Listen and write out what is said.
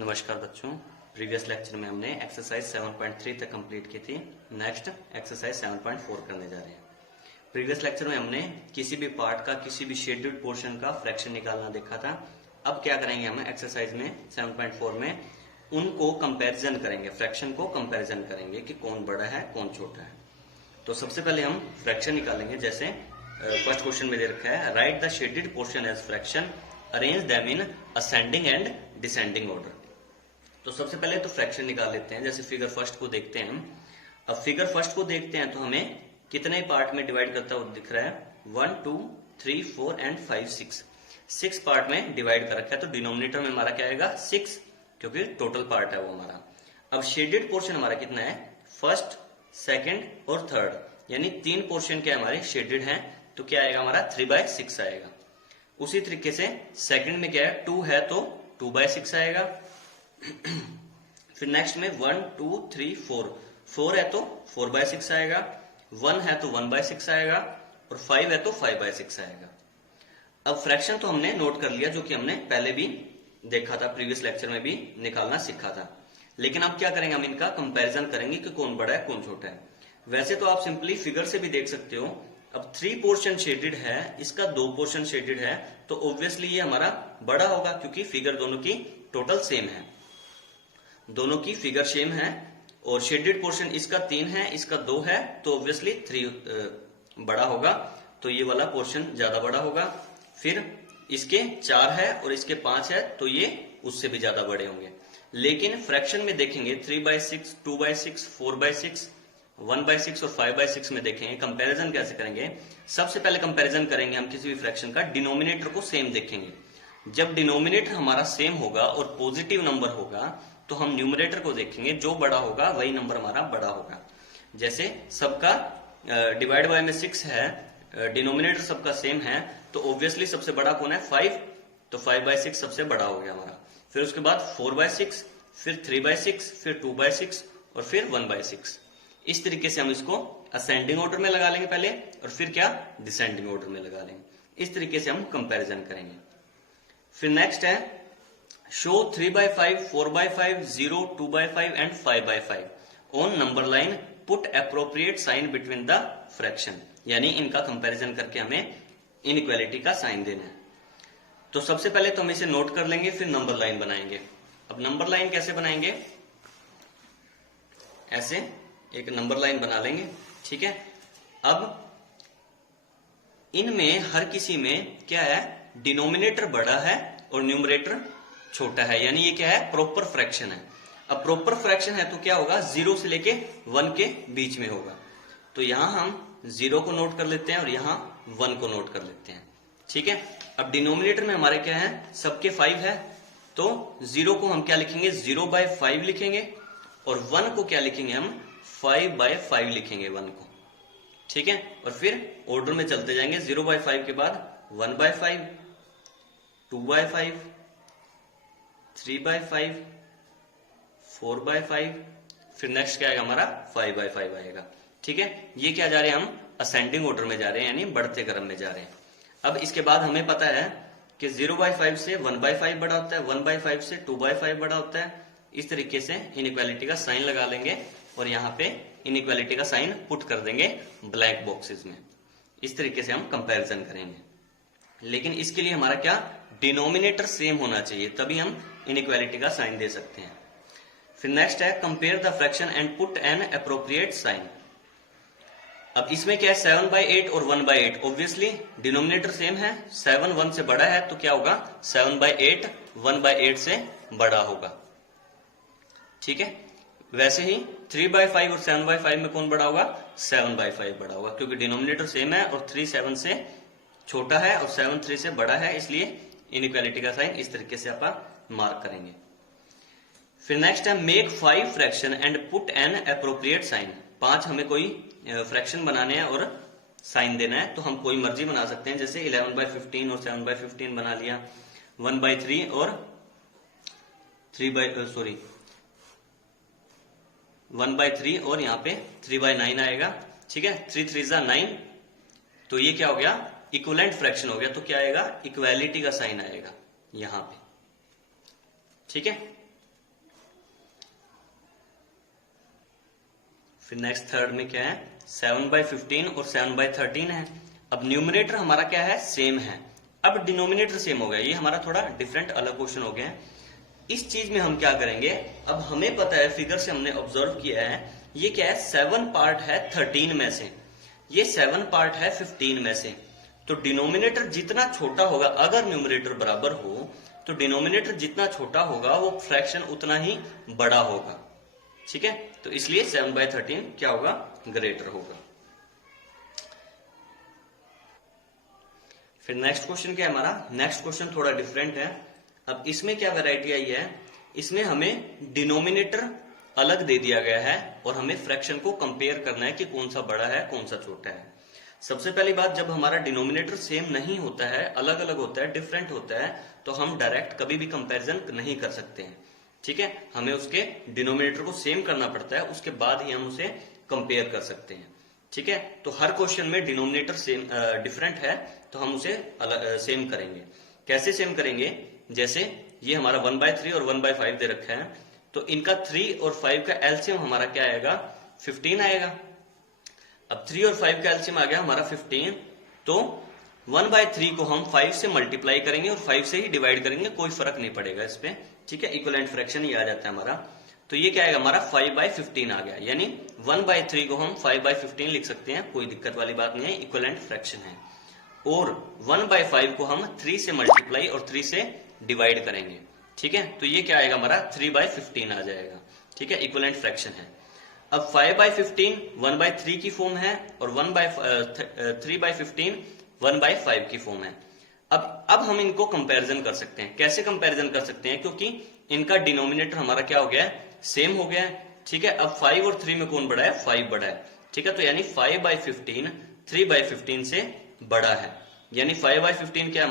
नमस्कार बच्चों। Previous lecture में हमने एक्सरसाइज 7.3 तक कंप्लीट की थी। नेक्स्ट एक्सरसाइज 7.4 करने जा रहे हैं। प्रीवियस लेक्चर में हमने किसी भी पार्ट का, किसी भी शेड्यूल्ड पोर्शन का फ्रैक्शन निकालना देखा था। अब क्या करेंगे हम एक्सरसाइज में 7.4 में उनको कंपैरिजन करेंगे, फ्रैक्शन को कंपैरिजन करेंगे कि कौन बड़ा है कौन छोटा है। तो सबसे पहले हम फ्रैक्शन निकालेंगे। जैसे फर्स्ट क्वेश्चन में दे रखा है, write the shaded portion as fraction, arrange them in ascending and descending order. तो सबसे पहले तो फ्रैक्शन निकाल लेते हैं। जैसे फिगर फर्स्ट को देखते हैं हम। अब फिगर फर्स्ट को देखते हैं तो हमें कितने पार्ट में डिवाइड करता हुआ दिख रहा है? 1 2 3 4 एंड 5 6 पार्ट में डिवाइड कर रखा है। तो डिनोमिनेटर में हमारा क्या आएगा? 6, क्योंकि टोटल पार्ट है वो हमारा। अब शेडेड पोर्शन हमारा कितना है? फर्स्ट, सेकेंड और थर्ड, यानी 3 पोर्शन क्या हमारे शेडेड हैं। तो क्या आएगा हमारा? 3/6 आएगा। उसी तरीके से सेकेंड में क्या है? 2 है तो 2/6 आएगा। फिर नेक्स्ट में 1 2 3 4 है तो 4/6 आएगा, 1 है तो 1/6 आएगा और 5 है तो 5/6 आएगा। अब फ्रैक्शन तो हमने नोट कर लिया, जो कि हमने पहले भी देखा था, प्रीवियस लेक्चर में भी निकालना सीखा था। लेकिन अब क्या करेंगे? हम इनका कंपैरिजन करेंगे कि कौन बड़ा है कौन छोटा है। वैसे तो आप सिंपली फिगर से भी देख सकते हो। अब 3 पोर्शन शेडेड है, इसका 2 पोर्शन शेडेड है, तो ऑब्वियसली ये हमारा बड़ा होगा, क्योंकि फिगर दोनों की टोटल सेम है, दोनों की फिगर सेम है। और शेडेड पोर्शन इसका 3 है, इसका 2 है, तो ऑब्वियसली 3 बड़ा होगा, तो ये वाला पोर्शन ज्यादा बड़ा होगा। फिर इसके 4 है और इसके 5 है, तो ये उससे भी ज्यादा बड़े होंगे। लेकिन फ्रैक्शन में देखेंगे 3/6, 2/6, 4/6, 1/6 और 5/6 में देखेंगे। कंपैरिजन कैसे करेंगे? सबसे पहले कंपैरिजन करेंगे हम किसी भी फ्रैक्शन का, डिनोमिनेटर को सेम देखेंगे। जब डिनोमिनेटर हमारा सेम होगा और पॉजिटिव नंबर होगा, तो हम न्यूमरेटर को देखेंगे, जो बड़ा होगा वही नंबर हमारा बड़ा होगा। जैसे सबका डिवाइड बाय में 6 है, डिनोमिनेटर सबका सेम है, तो ऑब्वियसली सबसे बड़ा कौन है? 5, तो 5/6 सबसे बड़ा हो गया हमारा। फिर उसके बाद 4/6, फिर 3/6, फिर 2/6 और फिर 1/6। इस तरीके से हम इसको असेंडिंग ऑर्डर में लगा लेंगे पहले, और फिर क्या? डिसेंडिंग ऑर्डर में लगा लेंगे। इस तरीके से हम कंपेरिजन करेंगे। फिर नेक्स्ट है, show 3/5, 4/5, 0, 2/5 and 5/5 on number line, put appropriate sign between the fraction. यानी इनका कंपैरिजन करके हमें इनइक्वालिटी का साइन देना है। तो सबसे पहले तो हम इसे नोट कर लेंगे, फिर नंबर लाइन बनाएंगे। अब नंबर लाइन कैसे बनाएंगे? ऐसे एक नंबर लाइन बना लेंगे, ठीक है। अब इनमें हर किसी में क्या है? डिनोमिनेटर बड़ा है और न्यूमरेटर छोटा है, यानी ये क्या है? प्रॉपर फ्रैक्शन है। अब प्रॉपर फ्रैक्शन है तो क्या होगा? 0 से लेके 1 के बीच में होगा। तो यहां हम 0 को नोट कर लेते हैं और यहां 1 को नोट कर लेते हैं, ठीक है। अब डिनोमिनेटर में हमारे क्या है? सबके 5 है, तो 0 को हम क्या लिखेंगे? 0/5 लिखेंगे, और 1 को क्या लिखेंगे? हम 5/5 लिखेंगे 1 को, ठीक है। और फिर ऑर्डर में चलते जाएंगे। 0/5 के बाद 1/5, 2/5, 3/5, 4/5, फिर नेक्स्ट क्या आएगा हमारा? 5/5 आएगा, ठीक है। ये क्या जा रहे हैं? हम असेंडिंग ऑर्डर में जा रहे हैं, यानी बढ़ते क्रम में जा रहे हैं। अब इसके बाद हमें पता है कि 0/5 से 1/5 बड़ा होता है, 1/5 से 2/5 बड़ा होता है। इस तरीके से इनइक्वालिटी का साइन लगा लेंगे और यहाँ पे इनइक्वालिटी का साइन पुट कर देंगे ब्लैक बॉक्सेस में। इस तरीके से हम कंपैरिजन करेंगे। लेकिन इसके लिए हमारा क्या? डिनोमिनेटर सेम होना चाहिए, तभी हम इनइक्वालिटी का साइन दे सकते हैं। फिर नेक्स्ट है, compare the fraction and put an appropriate sign. अब इसमें क्या है? 7/8 और 1/8। ऑब्वियसली डिनोमिनेटर सेम है, 7 1 से बड़ा है, तो क्या होगा? 7/8 1/8 से बड़ा होगा, ठीक है। वैसे ही 3/5 और 7/5 में कौन बड़ा होगा? 7/5 बड़ा होगा, क्योंकि डिनोमिनेटर सेम है और 3 7 से छोटा है और 7 3 से बड़ा है, इसलिए इनइक्वालिटी का साइन इस तरीके से आप मार्क करेंगे। फिर नेक्स्ट है, make 5 fraction and put an appropriate sign. 5 हमें कोई फ्रैक्शन बनाने हैं और साइन देना है, तो हम कोई मर्जी बना सकते हैं। जैसे 11/15 और 7/15 बना लिया, 1/3 और 1/3 और यहाँ पे 3/9 आएगा, ठीक है। 3 3 9, तो ये क्या हो गया? इक्विवेलेंट फ्रैक्शन हो गया। तो क्या आएगा? इक्वालिटी का साइन आएगा यहाँ पे, ठीक है। फिर नेक्स्ट थर्ड में क्या है, 7/15 और 7/13 है। अब न्यूमरेटर हमारा क्या है, सेम है। अब डिनोमिनेटर सेम हो गया, ये हमारा थोड़ा डिफरेंट अलग क्वेश्चन हो गया है। इस चीज में हम क्या करेंगे, अब हमें पता है, फिगर से हमने ऑब्जर्व किया है, ये क्या है, 7 पार्ट है 13 में से, ये 7 पार्ट है 15 में से। तो डिनोमिनेटर जितना छोटा होगा, अगर न्यूमरेटर बराबर हो तो डिनोमिनेटर जितना छोटा होगा वो फ्रैक्शन उतना ही बड़ा होगा। ठीक है, तो इसलिए 7/13 क्या होगा, ग्रेटर होगा। फिर नेक्स्ट क्वेश्चन क्या है हमारा, नेक्स्ट क्वेश्चन थोड़ा डिफरेंट है। अब इसमें क्या वैरायटी आई है, इसमें हमें डिनोमिनेटर अलग दे दिया गया है और हमें फ्रैक्शन को कंपेयर करना है कि कौन सा बड़ा है कौन सा छोटा है। सबसे पहली बात, जब हमारा डिनोमिनेटर सेम नहीं होता है, अलग अलग होता है, डिफरेंट होता है, तो हम डायरेक्ट कभी भी कंपैरिजन नहीं कर सकते हैं। ठीक है, हमें उसके डिनोमिनेटर को सेम करना पड़ता है, उसके बाद ही हम उसे कंपेयर कर सकते हैं। ठीक है, तो हर क्वेश्चन में डिनोमिनेटर सेम डिफरेंट है तो हम उसे सेम करेंगे। कैसे सेम करेंगे, जैसे ये हमारा 1/3 और 1/5 दे रखा है, तो इनका 3 और 5 का एलसीएम हमारा क्या आएगा, 15 आएगा। अब 3 और 5 का एलसीएम आ गया हमारा 15, तो 1/3 को हम 5 से मल्टीप्लाई करेंगे और 5 से ही डिवाइड करेंगे, कोई फर्क नहीं पड़ेगा इस पे। ठीक है, इक्विवेलेंट फ्रैक्शन ही आ जाता है हमारा। तो ये क्या आएगा हमारा, 5/15 आ गया, यानी 1/3 को हम 5/15 लिख सकते हैं, कोई दिक्कत वाली बात नहीं है, इक्विवेलेंट फ्रैक्शन है। और 1/5 को हम 3 से मल्टीप्लाई और 3 से डिवाइड करेंगे। ठीक है, तो ये क्या आएगा हमारा, 3/15 आ जाएगा। ठीक है, इक्विवेलेंट फ्रैक्शन है। अब 5/15 1/3 की फॉर्म है और 3/15 1/5 की फॉर्म है। अब हम इनको कंपैरिजन कर सकते हैं। कैसे कंपैरिजन कर सकते हैं, क्योंकि इनका डिनोमिनेटर हमारा क्या हो गया है, सेम हो गया है। ठीक है, अब 5 और 3 में कौन बड़ा है, 5 बड़ा है। ठीक है, तो यानी 5/15 3/15 से बड़ा है, यानी 5/15 क्या